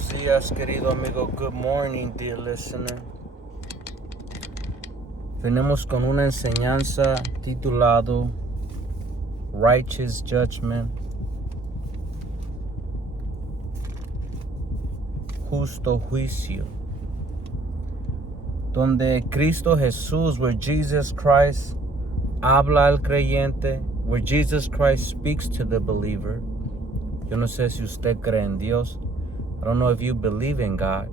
Buenos días, querido amigo. Good morning, dear listener. Venimos con una enseñanza titulado Righteous Judgment, Justo Juicio, donde Cristo Jesús, where Jesus Christ habla al creyente, where Jesus Christ speaks to the believer. Yo no sé si usted cree en Dios. I don't know if you believe in God.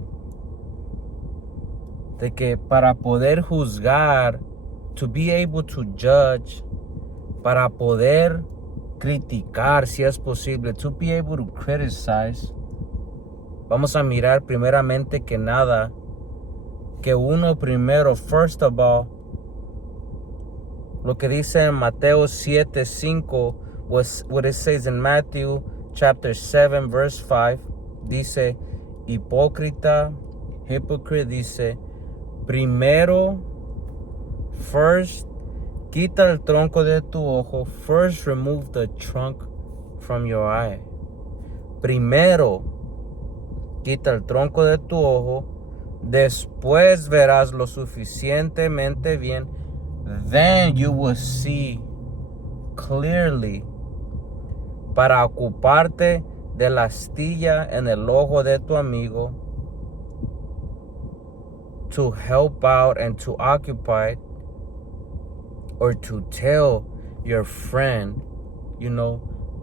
De que para poder juzgar, to be able to judge, para poder criticar si es posible, to be able to criticize, vamos a mirar primeramente que nada, que uno primero, first of all, lo que dice en Mateo 7:5, what it says in Matthew chapter 7 verse 5, dice, hipócrita, hypocrite, dice, primero, first, quita el tronco de tu ojo. First, remove the trunk from your eye. Primero, quita el tronco de tu ojo. Después verás lo suficientemente bien. Then you will see clearly para ocuparte de la astilla en el ojo de tu amigo, to help out and to occupy, or to tell your friend,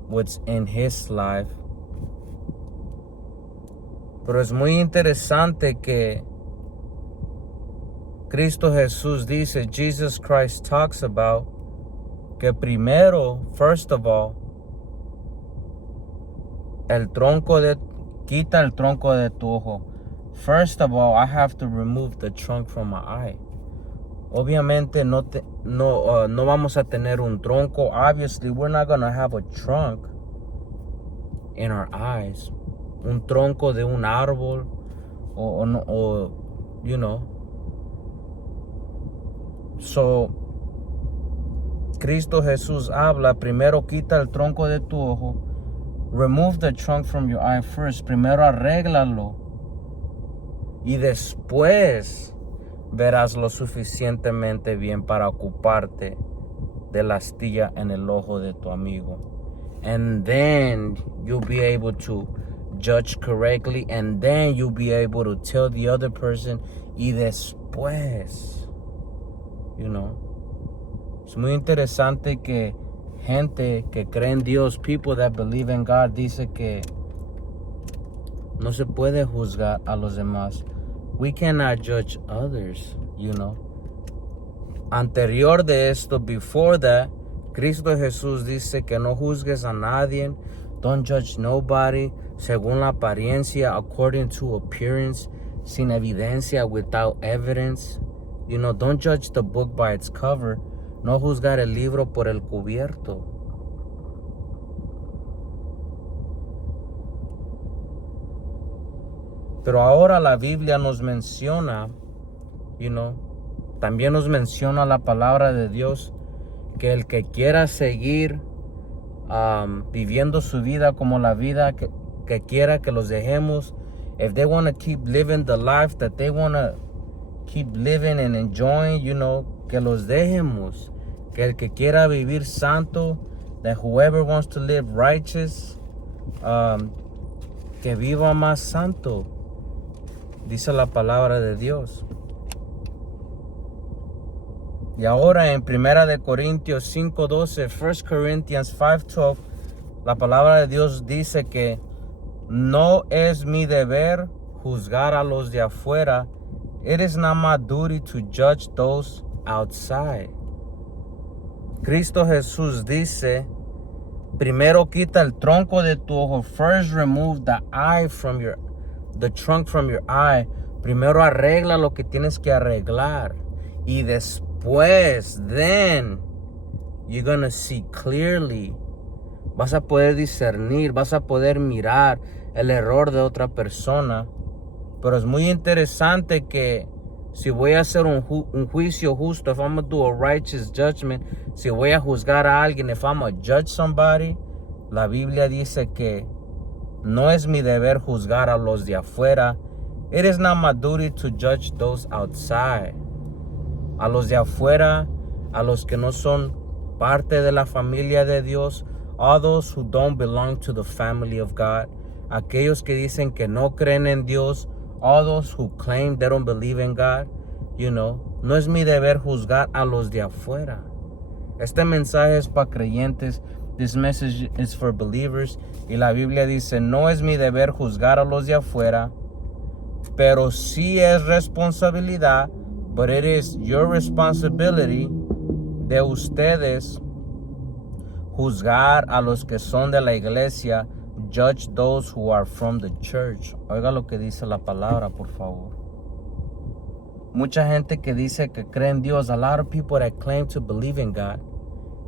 what's in his life. Pero es muy interesante que Cristo Jesús dice, Jesus Christ talks about, que primero, first of all, quita el tronco de tu ojo. First of all, I have to remove the trunk from my eye. Obviamente no vamos a tener un tronco. Obviously, we're not going to have a trunk in our eyes. Un tronco de un árbol So, Cristo Jesús habla, primero quita el tronco de tu ojo. Remove the trunk from your eye first. Primero arréglalo. Y después verás lo suficientemente bien para ocuparte de la astilla en el ojo de tu amigo. And then you'll be able to judge correctly. And then you'll be able to tell the other person. Y después, Es muy interesante que gente que cree en Dios, people that believe in God, dice que no se puede juzgar a los demás. We cannot judge others, Anterior de esto, before that, Cristo Jesús dice que no juzgues a nadie. Don't judge nobody según la apariencia, according to appearance, sin evidencia, without evidence. Don't judge the book by its cover. No juzgar el libro por el cubierto. Pero ahora la Biblia nos menciona, también nos menciona la palabra de Dios, que el que quiera seguir viviendo su vida como la vida que quiera que los dejemos, if they want to keep living the life that they want to keep living and enjoying, que los dejemos. Que el que quiera vivir santo, that whoever wants to live righteous, que viva más santo. Dice la palabra de Dios. Y ahora en 1 de Corintios 5:12, 1 Corinthians 5:12, la palabra de Dios dice que no es mi deber juzgar a los de afuera. It is not my duty to judge those outside. Cristo Jesús dice, primero quita el tronco de tu ojo. First remove the trunk from your eye. Primero arregla lo que tienes que arreglar. Y después, then, you're gonna see clearly. Vas a poder discernir, vas a poder mirar el error de otra persona. Pero es muy interesante que si voy a hacer un juicio justo, if I'm going to do a righteous judgment, si voy a juzgar a alguien, if I'm going to judge somebody, la Biblia dice que No es mi deber juzgar a los de afuera. It is not my duty to judge those outside. A los de afuera, a los que no son parte de la familia de Dios, all those who don't belong to the family of God, aquellos que dicen que no creen en Dios, all those who claim they don't believe in God, no es mi deber juzgar a los de afuera. Este mensaje es para creyentes. This message is for believers. Y la Biblia dice, no es mi deber juzgar a los de afuera, pero sí es responsabilidad, but it is your responsibility de ustedes juzgar a los que son de la iglesia, judge those who are from the church. Oiga lo que dice la palabra, por favor. Mucha gente que dice que cree en Dios, a lot of people that claim to believe in God,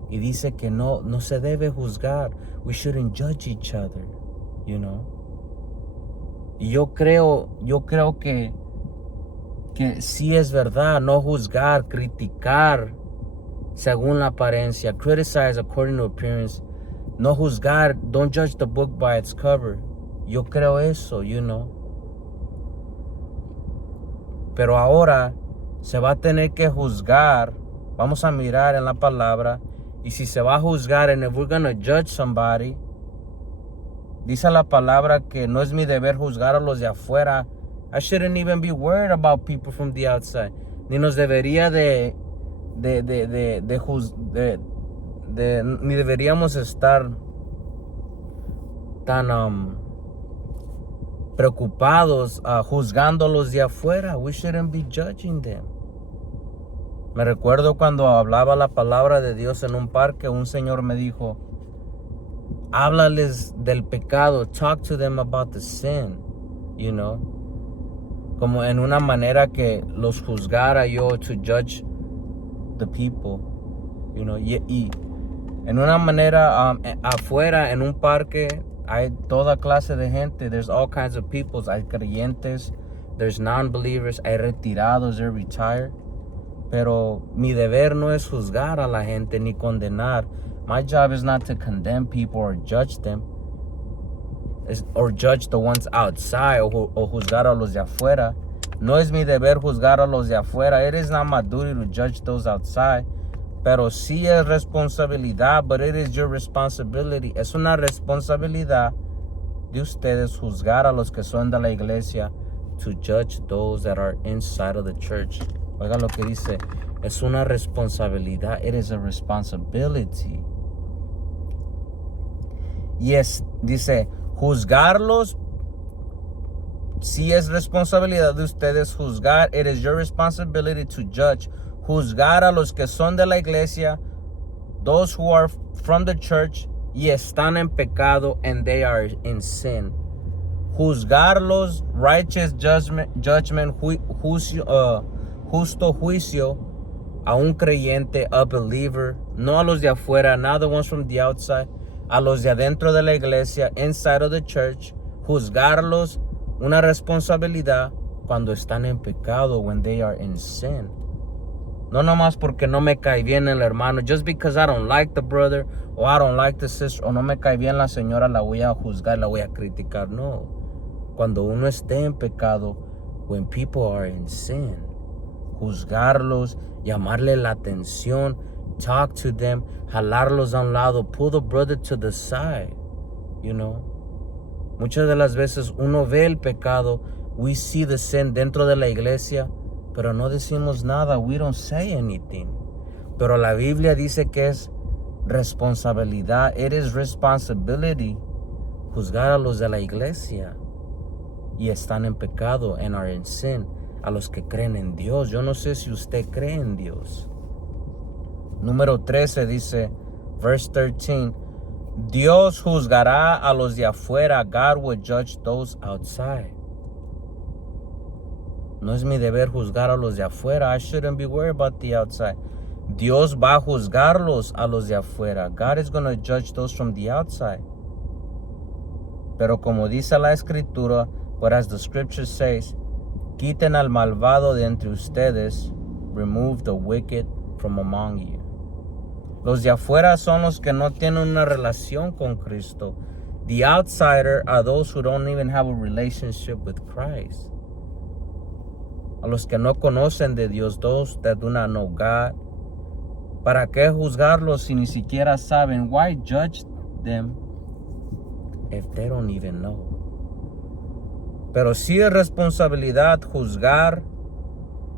y dice que no se debe juzgar. We shouldn't judge each other, Y yo creo que sí es verdad, no juzgar, criticar según la apariencia, criticize according to appearance, no juzgar, don't judge the book by its cover. Yo creo eso, Pero ahora se va a tener que juzgar. Vamos a mirar en la palabra. Y si se va a juzgar, and if we're going to judge somebody, dice la palabra que no es mi deber juzgar a los de afuera. I shouldn't even be worried about people from the outside. Ni nos debería ni deberíamos estar tan preocupados juzgando a los de afuera. We shouldn't be judging them. Me recuerdo cuando hablaba la palabra de Dios en un parque, un señor me dijo, háblales del pecado, talk to them about the sin, como en una manera que los juzgara yo, to judge the people, y en una manera afuera en un parque hay toda clase de gente, there's all kinds of people, hay creyentes, there's non-believers, hay retirados, they're retired. Pero mi deber no es juzgar a la gente ni condenar. My job is not to condemn people or judge them, or judge the ones outside, o juzgar a los de afuera. No es mi deber juzgar a los de afuera. It is not my duty to judge those outside. Pero sí es responsabilidad, but it is your responsibility. Es una responsabilidad de ustedes juzgar a los que son de la iglesia, to judge those that are inside of the church. Oiga lo que dice, es una responsabilidad. It is a responsibility. Yes, dice, juzgarlos, sí es responsabilidad de ustedes juzgar. It is your responsibility to judge. Juzgar a los que son de la iglesia, those who are from the church, y están en pecado, and they are in sin. Juzgarlos, righteous judgment, justo juicio a un creyente, a believer, no a los de afuera, not the ones from the outside, a los de adentro de la iglesia, inside of the church. Juzgarlos, una responsabilidad cuando están en pecado, when they are in sin. No nomás porque no me cae bien el hermano, just because I don't like the brother, or I don't like the sister, o no me cae bien la señora, la voy a juzgar, la voy a criticar. No, cuando uno esté en pecado, when people are in sin, juzgarlos, llamarle la atención, talk to them, jalarlos a un lado, pull the brother to the side, Muchas de las veces uno ve el pecado, we see the sin dentro de la iglesia, pero no decimos nada, we don't say anything. Pero la Biblia dice que es responsabilidad, it is responsibility, juzgar a los de la iglesia y están en pecado, and are in sin. A los que creen en Dios. Yo no sé si usted cree en Dios. Número 13 dice, verse 13, Dios juzgará a los de afuera. God will judge those outside. No es mi deber juzgar a los de afuera. I shouldn't be worried about the outside. Dios va a juzgarlos a los de afuera. God is going to judge those from the outside. Pero como dice la escritura, but as the scripture says, quiten al malvado de entre ustedes, remove the wicked from among you. Los de afuera son los que no tienen una relación con Cristo. The outsider are those who don't even have a relationship with Christ. A los que no conocen de Dios, those that do not know God. ¿Para qué juzgarlos si ni siquiera saben? Why judge them if they don't even know? Pero sí es responsabilidad juzgar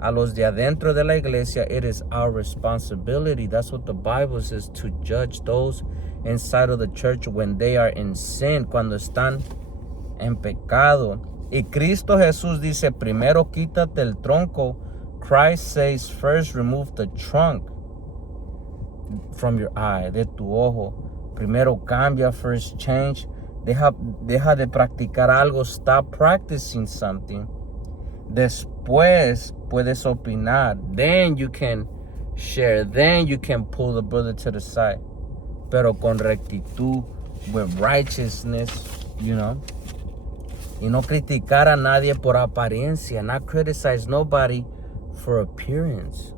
a los de adentro de la iglesia. It is our responsibility. That's what the Bible says, to judge those inside of the church when they are in sin, cuando están en pecado. Y Cristo Jesús dice, primero quítate el tronco. Christ says, first remove the trunk from your eye, de tu ojo. Primero cambia, first change. Deja de practicar algo. Stop practicing something. Después puedes opinar. Then you can share. Then you can pull the brother to the side. Pero con rectitud, with righteousness, you know. Y no criticar a nadie por apariencia. Not criticize nobody for appearance.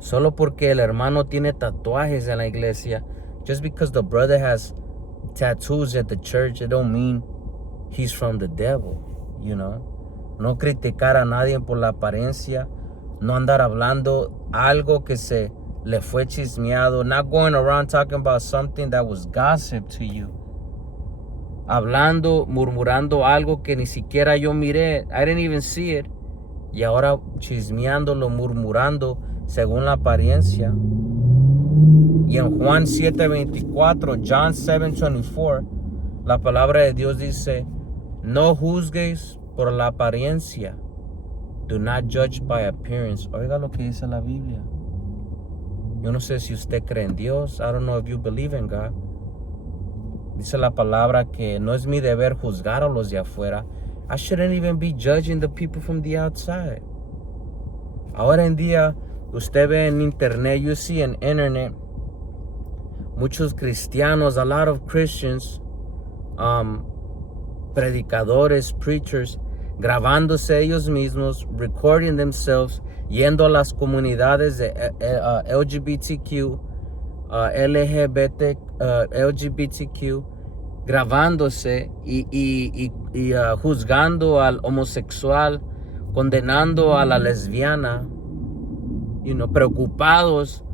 Solo porque el hermano tiene tatuajes en la iglesia. Just because the brother has tattoos at the church, it don't mean he's from the devil, you know. No criticar a nadie por la apariencia. No andar hablando algo que se le fue chismeado. Not going around talking about something that was gossip to you. Hablando, murmurando algo que ni siquiera yo miré. I didn't even see it. Y ahora chismeándolo, murmurando según la apariencia. Y en Juan 7:24, John 7:24, la palabra de Dios dice, no juzgues por la apariencia. Do not judge by appearance. Oiga lo que dice la Biblia. Yo no sé si usted cree en Dios. I don't know if you believe in God. Dice la palabra que no es mi deber juzgar a los de afuera. I shouldn't even be judging the people from the outside. Ahora en día, usted ve en internet, you see en internet, muchos cristianos, a lot of Christians, predicadores, preachers, grabándose ellos mismos, recording themselves, yendo a las comunidades de LGBTQ, LGBTQ, grabándose y juzgando al homosexual, condenando a la lesbiana, preocupados.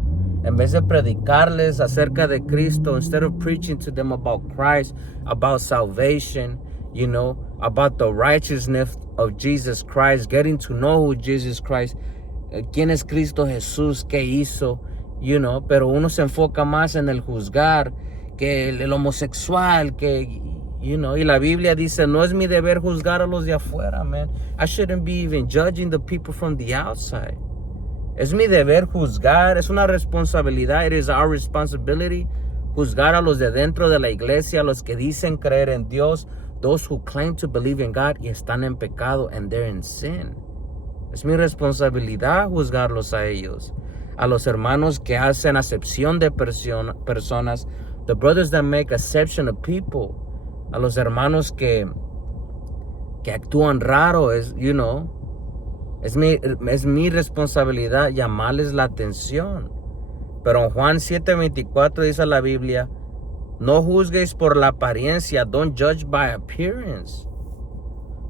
En vez de predicarles acerca de Cristo, instead of preaching to them about Christ, about salvation, about the righteousness of Jesus Christ, getting to know who Jesus Christ, quién es Cristo Jesús, qué hizo, pero uno se enfoca más en el juzgar que el homosexual, y la Biblia dice, no es mi deber juzgar a los de afuera, man. I shouldn't be even judging the people from the outside. Es mi deber juzgar, es una responsabilidad. It is our responsibility juzgar a los de dentro de la iglesia, a los que dicen creer en Dios, those who claim to believe in God y están en pecado and they're in sin. Es mi responsabilidad juzgarlos a ellos, a los hermanos que hacen acepción de personas, the brothers that make exception of people, a los hermanos que actúan raro, es mi responsabilidad llamarles la atención. Pero en Juan 7:24 dice la Biblia, no juzguéis por la apariencia, don't judge by appearance,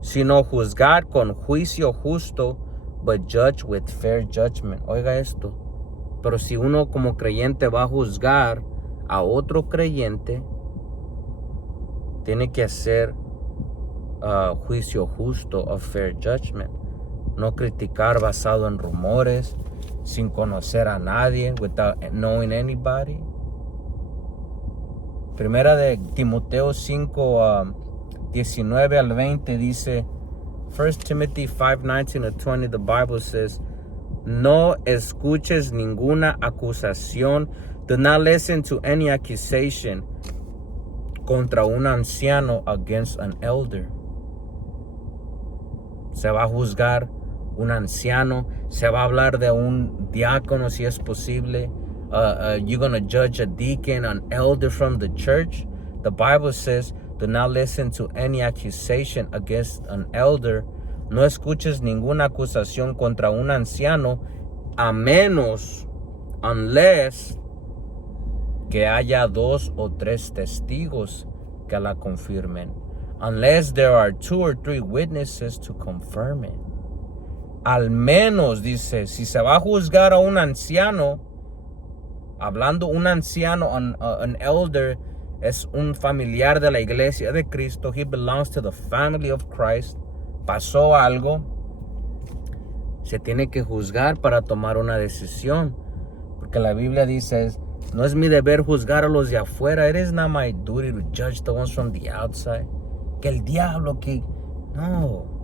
sino juzgar con juicio justo, but judge with fair judgment. Oiga esto, pero si uno como creyente va a juzgar a otro creyente, tiene que hacer juicio justo, of fair judgment. No criticar basado en rumores, sin conocer a nadie, without knowing anybody. Primera de Timoteo 5, 19 al 20 dice, 1 Timothy 5:19-20, the Bible says, no escuches ninguna acusación, do not listen to any accusation contra un anciano against an elder. Se va a juzgar un anciano, se va a hablar de un diácono si es posible. You're going to judge a deacon, an elder from the church. The Bible says, do not listen to any accusation against an elder. No escuches ninguna acusación contra un anciano, a menos, unless, que haya 2 o 3 testigos que la confirmen. Unless there are 2 or 3 witnesses to confirm it. Al menos, dice, si se va a juzgar a un anciano, hablando un anciano, an elder, es un familiar de la iglesia de Cristo. He belongs to the family of Christ. Pasó algo, se tiene que juzgar para tomar una decisión. Porque la Biblia dice, no es mi deber juzgar a los de afuera. It is not my duty to judge the ones from the outside. Que el diablo, que... No.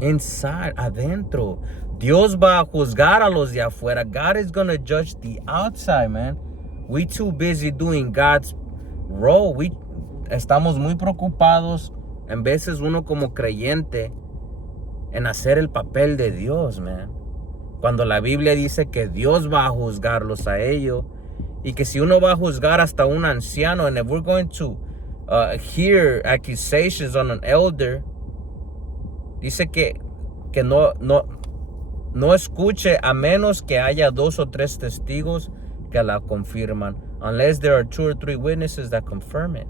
Inside, adentro. Dios va a juzgar a los de afuera. God is going to judge the outside, man. We too busy doing God's role. Estamos muy preocupados, en veces uno como creyente, en hacer el papel de Dios, man. Cuando la Biblia dice que Dios va a juzgarlos a ellos, y que si uno va a juzgar hasta un anciano, and if we're going to hear accusations on an elder, dice que no escuche a menos que haya 2 o 3 testigos que la confirman. Unless there are 2 or 3 witnesses that confirm it.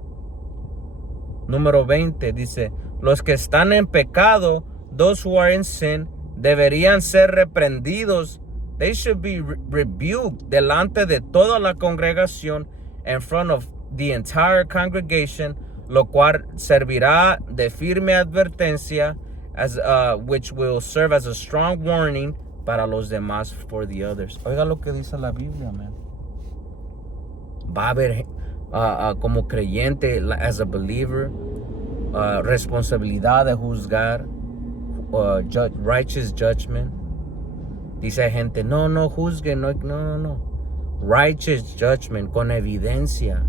Número 20 dice, los que están en pecado, those who are in sin, deberían ser reprendidos. They should be rebuked delante de toda la congregación, in front of the entire congregation, lo cual servirá de firme advertencia, as which will serve as a strong warning para los demás, for the others. Oiga lo que dice la Biblia, man. Va a haber como creyente, as a believer, responsabilidad de juzgar, righteous judgment. Dice gente, no juzguen, no. Righteous judgment, con evidencia.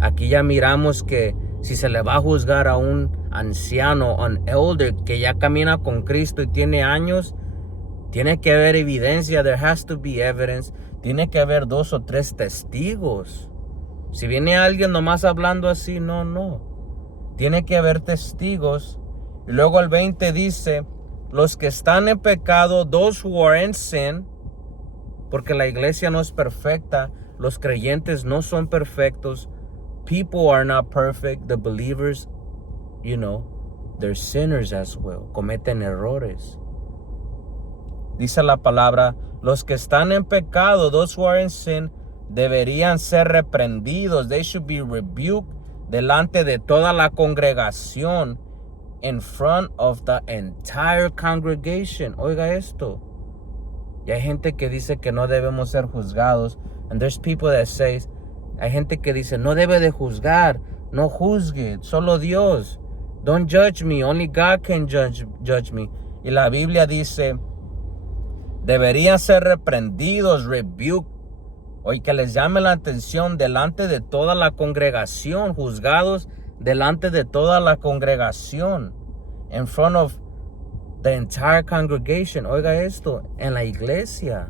Aquí ya miramos que si se le va a juzgar a un anciano, un elder, que ya camina con Cristo y tiene años, tiene que haber evidencia. There has to be evidence. Tiene que haber 2 o 3 testigos. Si viene alguien nomás hablando así, no. Tiene que haber testigos. Y luego el 20 dice, los que están en pecado, those who are in sin, porque la iglesia no es perfecta, los creyentes no son perfectos, people are not perfect, the believers, they're sinners as well, cometen errores. Dice la palabra, los que están en pecado, those who are in sin, deberían ser reprendidos. They should be rebuked delante de toda la congregación, in front of the entire congregation. Oiga esto. Y hay gente que dice que no debemos ser juzgados. And there's people that say, hay gente que dice, no debe de juzgar. No juzgue, solo Dios. Don't judge me, only God can judge me. Y la Biblia dice, deberían ser reprendidos, rebuked. Oye, que les llame la atención delante de toda la congregación, juzgados delante de toda la congregación, in front of the entire congregation. Oiga esto, en la iglesia,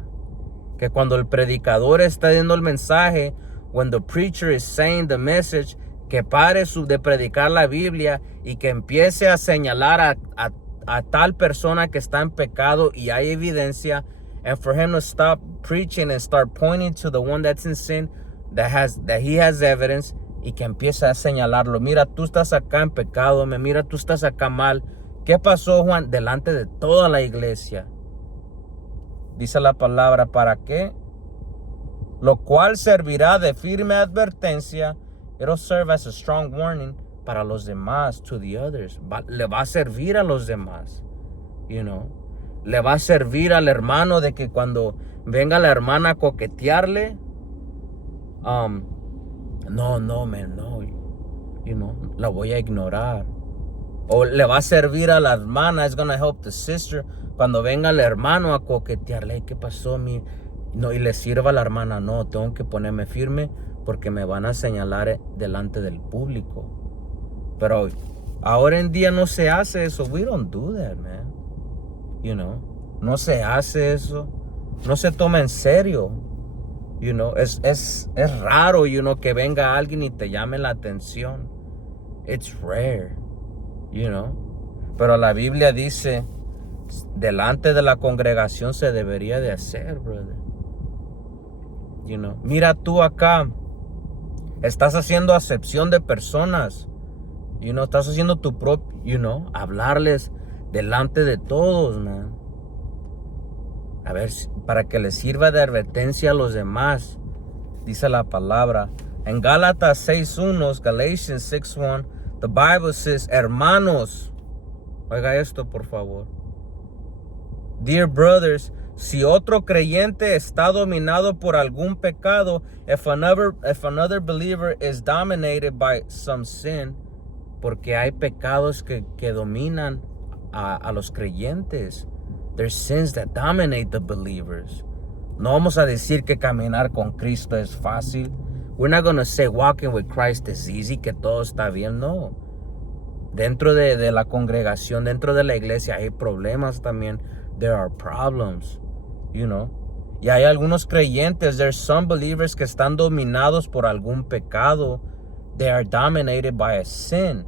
que cuando el predicador está dando el mensaje, when the preacher is saying the message, que pare de predicar la Biblia y que empiece a señalar a tal persona que está en pecado y hay evidencia, and for him to stop preaching and start pointing to the one that's in sin, that he has evidence, y que empiece a señalarlo. Mira, tú estás acá en pecado, mira, tú estás acá mal. ¿Qué pasó, Juan? Delante de toda la iglesia. Dice la palabra, ¿para qué? Lo cual servirá de firme advertencia. It'll serve as a strong warning para los demás, to the others. Le va a servir a los demás, Le va a servir al hermano de que cuando venga la hermana a coquetearle, la voy a ignorar. O le va a servir a la hermana, it's gonna help the sister, cuando venga el hermano a coquetearle, ¿qué pasó? Y le sirva a la hermana, no, tengo que ponerme firme porque me van a señalar delante del público. Pero ahora en día no se hace eso. We don't do that, man. No se hace eso. No se toma en serio. Es raro, que venga alguien y te llame la atención. It's rare, Pero la Biblia dice, delante de la congregación se debería de hacer, brother. Mira tú acá, estás haciendo acepción de personas. Estás haciendo tu propio, hablarles delante de todos, man. A ver, para que les sirva de advertencia a los demás, dice la palabra. En Gálatas 6:1, Galatians 6:1, the Bible says, hermanos, oiga esto por favor. Dear brothers, si otro creyente está dominado por algún pecado, if another believer is dominated by some sin, porque hay pecados que dominan a los creyentes. There's sins that dominate the believers. No vamos a decir que caminar con Cristo es fácil. We're not going to say walking with Christ is easy, que todo está bien. No. Dentro de la congregación, dentro de la iglesia hay problemas también. There are problems, Y hay algunos creyentes, there's some believers que están dominados por algún pecado. They are dominated by a sin.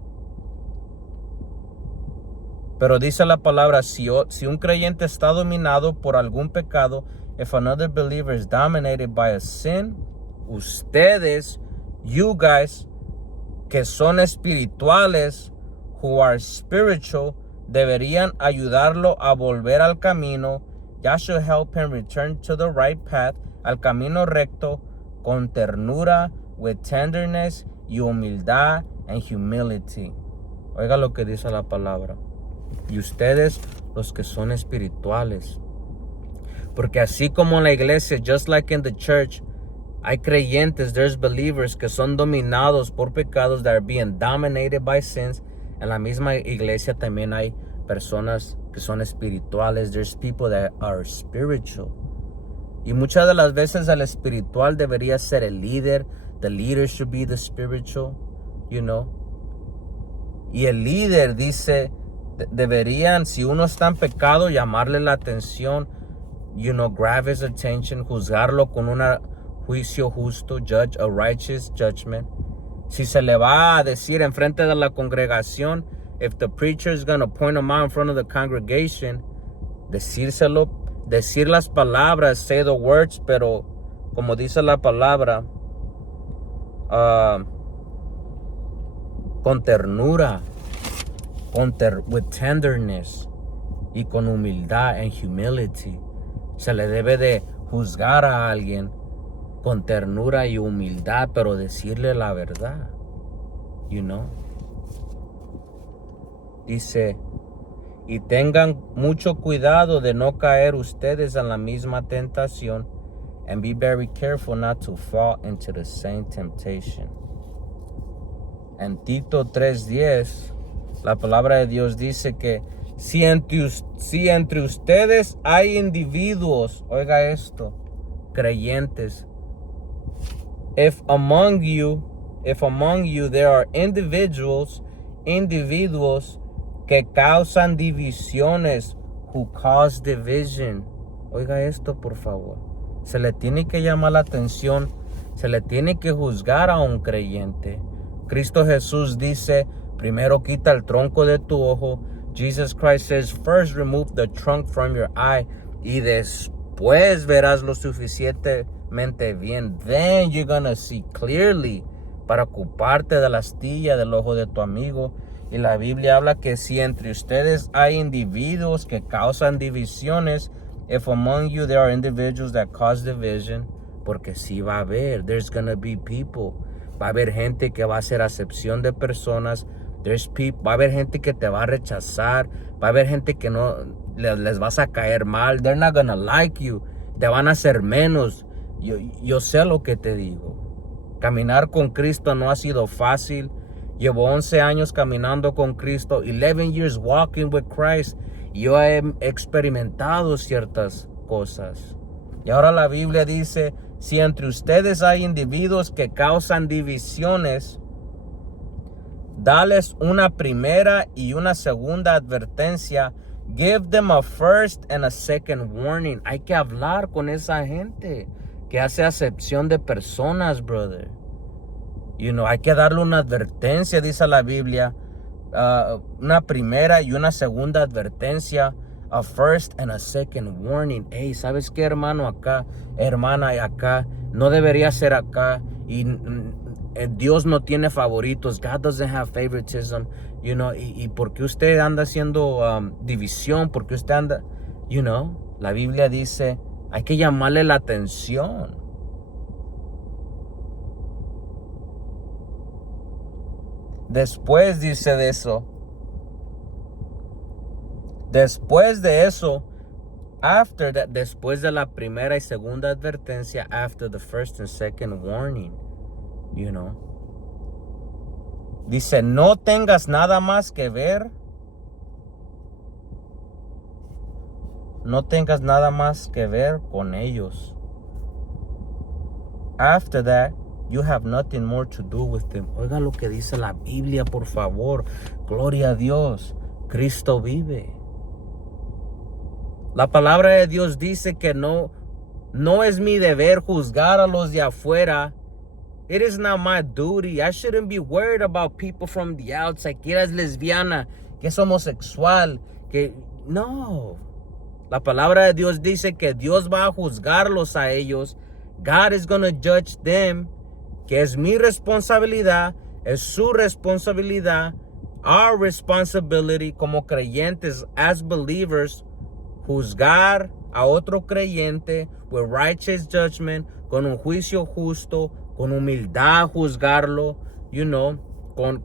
Pero dice la palabra, si un creyente está dominado por algún pecado, if another believer is dominated by a sin, ustedes, you guys, que son espirituales, who are spiritual, deberían ayudarlo a volver al camino. You should help him return to the right path, al camino recto, con ternura, with tenderness y humildad and humility. Oiga lo que dice la palabra. Y ustedes, los que son espirituales. Porque así como en la iglesia, just like in the church, hay creyentes, there's believers que son dominados por pecados that are being dominated by sins. En la misma iglesia también hay personas que son espirituales. There's people that are spiritual. Y muchas de las veces el espiritual debería ser el líder. The leader should be the spiritual, Y el líder dice, deberían, si uno está en pecado, llamarle la atención, grab his attention, juzgarlo con un juicio justo, judge a righteous judgment. Si se le va a decir en frente de la congregación, if the preacher is going to point him out in front of the congregation, decírselo, decir las palabras, say the words, pero como dice la palabra, con ternura, with tenderness y con humildad and humility. Se le debe de juzgar a alguien con ternura y humildad, pero decirle la verdad, Dice, y tengan mucho cuidado de no caer ustedes en la misma tentación, and be very careful not to fall into the same temptation. En Tito 3:10, la palabra de Dios dice que si entre ustedes hay individuos, oiga esto, creyentes, if among you there are individuals que causan divisiones, who cause division. Oiga esto, por favor. Se le tiene que llamar la atención, se le tiene que juzgar a un creyente. Cristo Jesús dice, primero quita el tronco de tu ojo. Jesus Christ says, first remove the trunk from your eye, y después verás lo suficientemente bien. Then you're gonna see clearly, para ocuparte de la astilla del ojo de tu amigo. Y la Biblia habla que si entre ustedes hay individuos que causan divisiones, if among you there are individuals that cause division, porque sí va a haber, there's gonna be people. Va a haber gente que va a hacer acepción de personas. Va a haber gente que te va a rechazar. Va a haber gente que no les vas a caer mal. They're not gonna like you. Te van a hacer menos. Yo sé lo que te digo. Caminar con Cristo no ha sido fácil. Llevo 11 años caminando con Cristo. 11 years walking with Christ. Yo he experimentado ciertas cosas. Y ahora la Biblia dice, si entre ustedes hay individuos que causan divisiones, dales una primera y una segunda advertencia. Give them a first and a second warning. Hay que hablar con esa gente que hace acepción de personas, brother. Hay que darle una advertencia, dice la Biblia. Una primera y una segunda advertencia. A first and a second warning. Hey, ¿sabes qué, hermano? Acá, hermana, acá. No debería ser acá. Y Dios no tiene favoritos. God doesn't have favoritism. You know, y porque usted anda haciendo división, porque usted anda, you know, la Biblia dice, hay que llamarle la atención. Después dice de eso. Después de eso, after that, después de la primera y segunda advertencia, after the first and second warning, you know. Dice, no tengas nada más que ver. No tengas nada más que ver con ellos. After that, you have nothing more to do with them. Oiga lo que dice la Biblia, por favor. Gloria a Dios. Cristo vive. La palabra de Dios dice que no es mi deber juzgar a los de afuera. It is not my duty. I shouldn't be worried about people from the outside. Que eres lesbiana, que es homosexual, que no. La palabra de Dios dice que Dios va a juzgarlos a ellos. God is going to judge them. Que es mi responsabilidad, es su responsabilidad, our responsibility como creyentes, as believers, juzgar a otro creyente with righteous judgment, con un juicio justo, con humildad juzgarlo, you know, con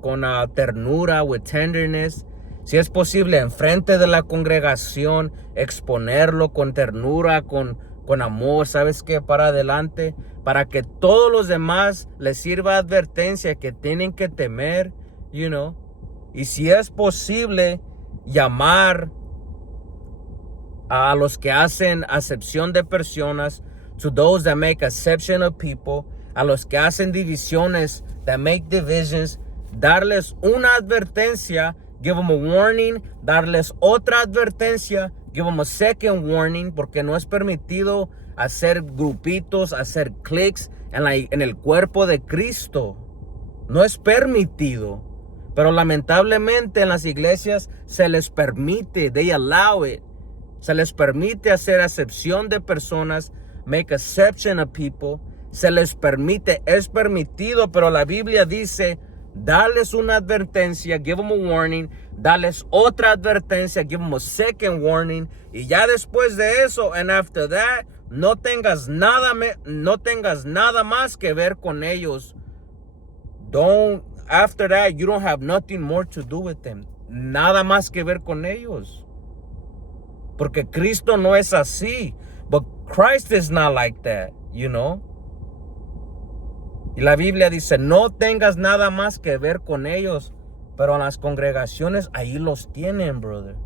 ternura, with tenderness. Si es posible, enfrente de la congregación, exponerlo con ternura, con amor, ¿sabes qué? Para adelante, para que todos los demás les sirva advertencia que tienen que temer, you know. Y si es posible, llamar a los que hacen acepción de personas, to those that make exception of people, a los que hacen divisiones, that make divisions, darles una advertencia, give them a warning, darles otra advertencia, give them a second warning, porque no es permitido hacer grupitos, hacer cliques en el cuerpo de Cristo. No es permitido. Pero lamentablemente en las iglesias se les permite, they allow it. Se les permite hacer acepción de personas, make exception of people. Se les permite, es permitido, pero la Biblia dice, darles una advertencia, give them a warning, darles otra advertencia, give them a second warning, y ya después de eso, and after that, no tengas nada más que ver con ellos. After that, you don't have nothing more to do with them. Nada más que ver con ellos. Porque Cristo no es así. But Christ is not like that, you know. Y la Biblia dice, no tengas nada más que ver con ellos. Pero en las congregaciones, ahí los tienen, brother.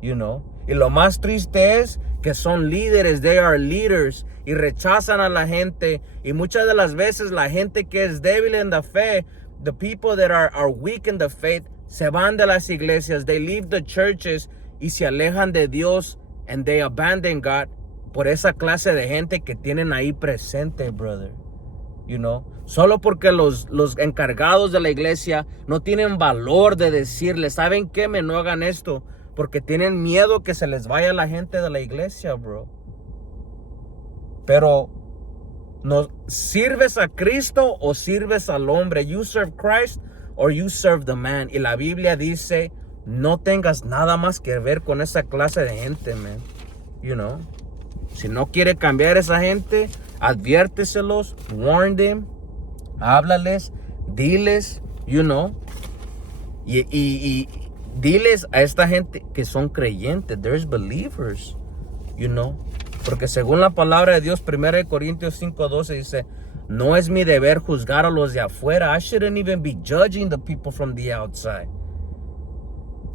You know. Y lo más triste es que son líderes, they are leaders. Y rechazan a la gente. Y muchas de las veces la gente que es débil en la fe, the people that are weak in the faith, se van de las iglesias, they leave the churches y se alejan de Dios, and they abandon God por esa clase de gente que tienen ahí presente, brother. You know, solo porque los encargados de la iglesia no tienen valor de decirle, ¿saben qué? No hagan esto, porque tienen miedo que se les vaya la gente de la iglesia, bro. Pero ¿no sirves a Cristo o sirves al hombre? You serve Christ or you serve the man. Y la Biblia dice, no tengas nada más que ver con esa clase de gente, man. You know. Si no quiere cambiar esa gente, adviérteselos, warn them, háblales, diles, you know. Y diles a esta gente que son creyentes, there's believers, you know. Porque según la palabra de Dios, 1 Corintios 5:12 dice, no es mi deber juzgar a los de afuera. I shouldn't even be judging the people from the outside.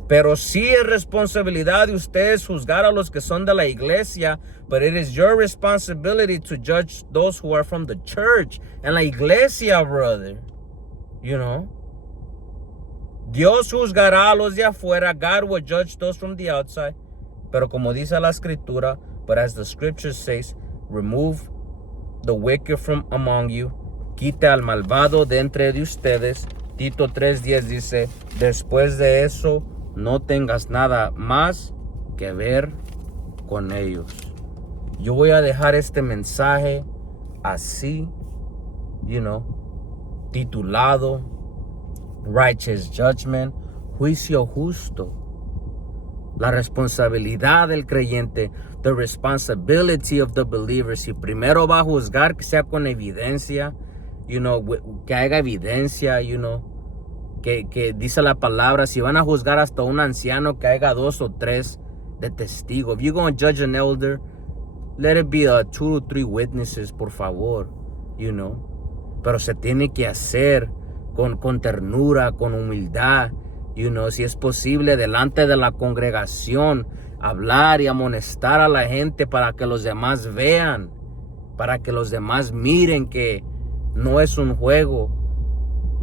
Pero sí es responsabilidad de ustedes juzgar a los que son de la iglesia. But it is your responsibility to judge those who are from the church. En la iglesia, brother. You know. Dios juzgará a los de afuera. God will judge those from the outside. Pero como dice la escritura, but as the scripture says, remove the wicked from among you. Quita al malvado de entre de ustedes. Tito 3:10 dice, después de eso, no tengas nada más que ver con ellos. Yo voy a dejar este mensaje así, you know. titulado Righteous Judgment, juicio justo. La responsabilidad del creyente, the responsibility of the believer. Si primero va a juzgar, que sea con evidencia, que haya evidencia, que dice la palabra, si van a juzgar hasta un anciano, que haya 2 o 3 de testigos. If you're going to judge an elder, let it be 2 to 3 witnesses, por favor, Pero se tiene que hacer con ternura, con humildad, si es posible, delante de la congregación, hablar y amonestar a la gente para que los demás vean, para que los demás miren que no es un juego.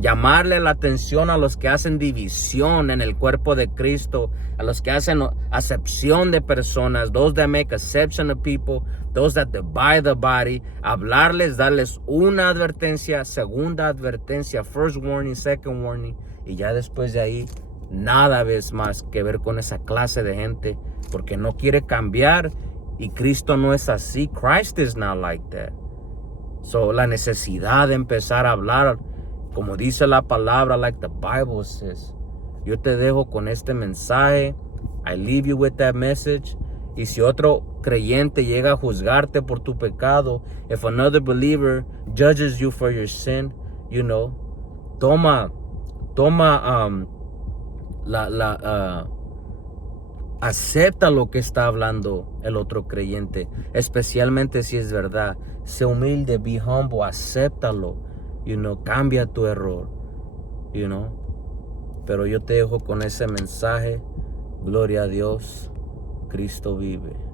Llamarle la atención a los que hacen división en el cuerpo de Cristo, a los que hacen acepción de personas, those that make exception of people, those that divide the body. Hablarles, darles una advertencia, segunda advertencia, first warning, second warning, y ya después de ahí nada ves más que ver con esa clase de gente, porque no quiere cambiar, y Cristo no es así. Christ is not like that. So la necesidad de empezar a hablar como dice la palabra, like the Bible says. Yo te dejo con este mensaje. I leave you with that message. Y si otro creyente llega a juzgarte por tu pecado, if another believer judges you for your sin, toma acepta lo que está hablando el otro creyente, especialmente si es verdad. Sé humilde, be humble, acéptalo. Cambia tu error, Pero yo te dejo con ese mensaje. Gloria a Dios, Cristo vive.